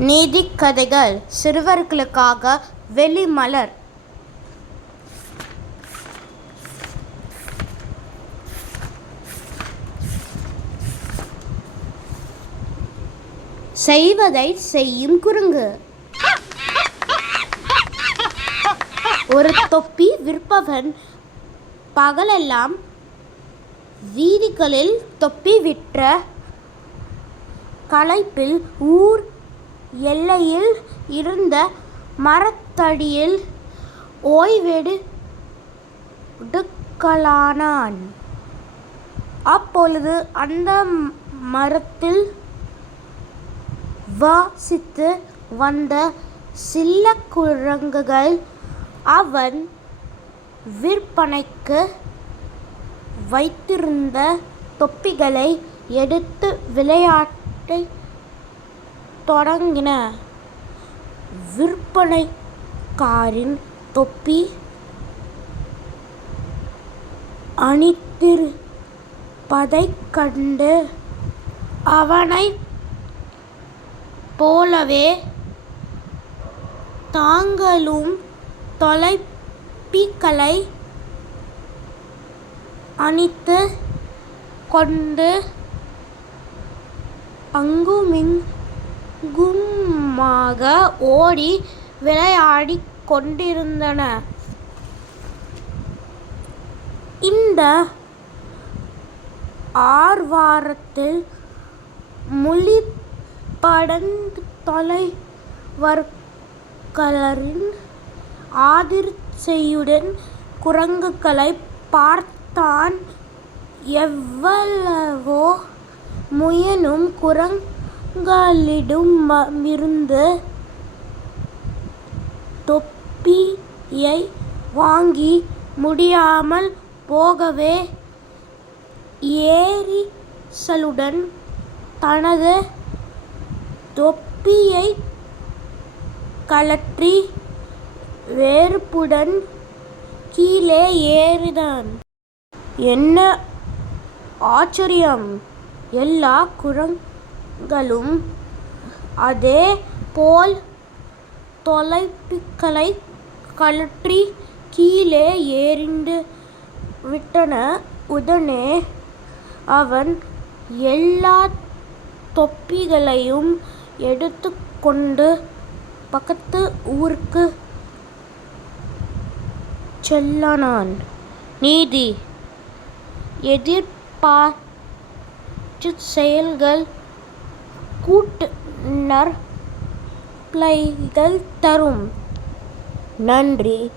நீதிக்கதைகள் சிறுவர்களுக்காக வெளிமலர். செய்வதை செய்யும் குரங்கு. ஒரு தொப்பி விற்பவன் பகலெல்லாம் வீதிகளில் தொப்பி விற்ற களைப்பில் ஊர் எல்லையில் இருந்த மரத்தடியில் ஓய்வெடுக்கலானான். அப்பொழுது அந்த மரத்தில் வசித்து வந்த சில குரங்குகள் அவன் விற்பனைக்கு வைத்திருந்த தொப்பிகளை எடுத்து விளையாட்டத் தொடங்கின. விற்பனைக்காரன் தொப்பி அணிந்திருப்பதைக் கண்டு அவனைப் போலவே தாங்களும் தொப்பிகளை அணிந்துக் கொண்டு அங்குமிங்குமாக ஓடி விளையாடிக் கொண்டிருந்தனர். இந்த ஆரவாரத்தில் முழிப்படைந்த தலைவர்களின் அதிர்ச்சியுடன் குரங்குகளைப் பார்த்தான். எவ்வளவோ முயன்றும் குரங்குகளிடமிருந்து தொப்பியை வாங்க முடியாமல் போகவே எரிச்சலுடன் தனது தொப்பியைக் கழற்றி வெறுப்புடன் கீழே எறிந்தான். என்ன ஆச்சரியம்! எல்லா குரங்குகளும் அதே போல் தொப்பிகளைக் கழற்றி கீழே எறிந்து விட்டன. உடனே அவன் எல்லா தொப்பிகளையும் எடுத்துக் கொண்டு பக்கத்து ஊருக்குச் சென்றான். நீதி எதிர்பாராச் செயல்கள் கூட்டு நற்பலன்கள் தரும். நன்றி.